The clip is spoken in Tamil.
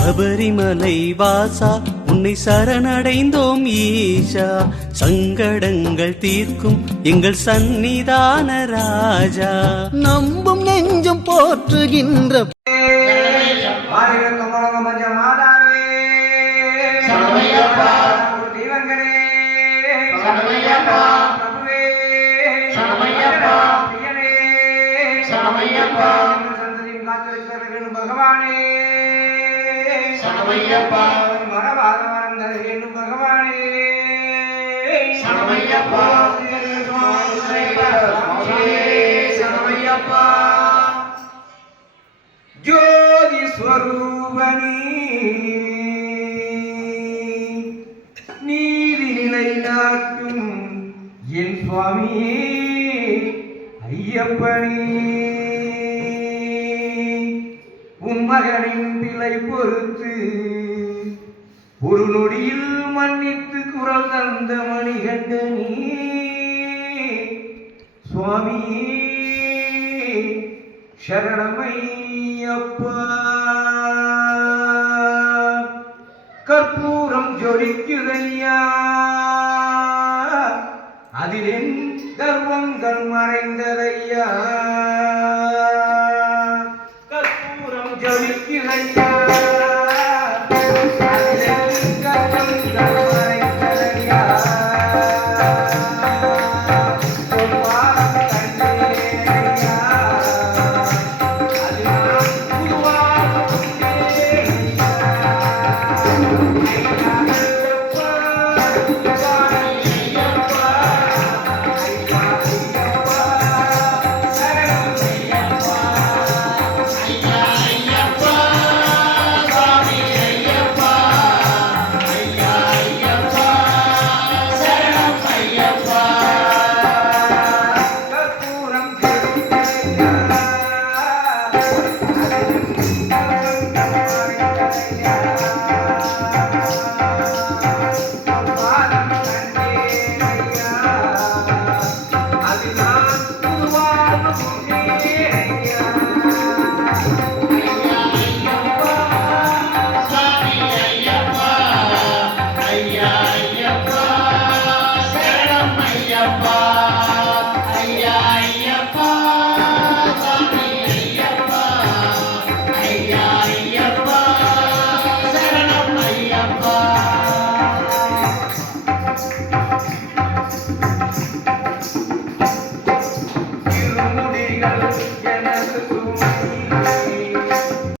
சபரிமலை வாசா உன்னை சரணடைந்தோம் ஈஷா. சங்கடங்கள் தீர்க்கும் எங்கள் சந்நிதான ராஜா. நம்பும் நெஞ்சம் போற்றுகின்ற சந்ததியின் காத்திருக்கிறவர்கள் பகவானே சரணமையப்பா. மரபாத மறந்தது என்னும் பகவானே. சரணமையப்பா. சரணமையப்பா ஜோதி ஸ்வரூபனி நீதி நிலைநாட்டும் என் சுவாமியே ஐயப்பனே. கும்மகனின் மகனின் பிழை பொறுத்து ஒரு நொடியில் மன்னித்து குரல் தந்த மணிகண்டனி சுவாமி சரணமையப்பா. கற்பூரம் ஜொலிக்குதையா. அதிலின் கர்வங்கள் மறைந்ததையா. ஜொலிக்குதையா அதிலின்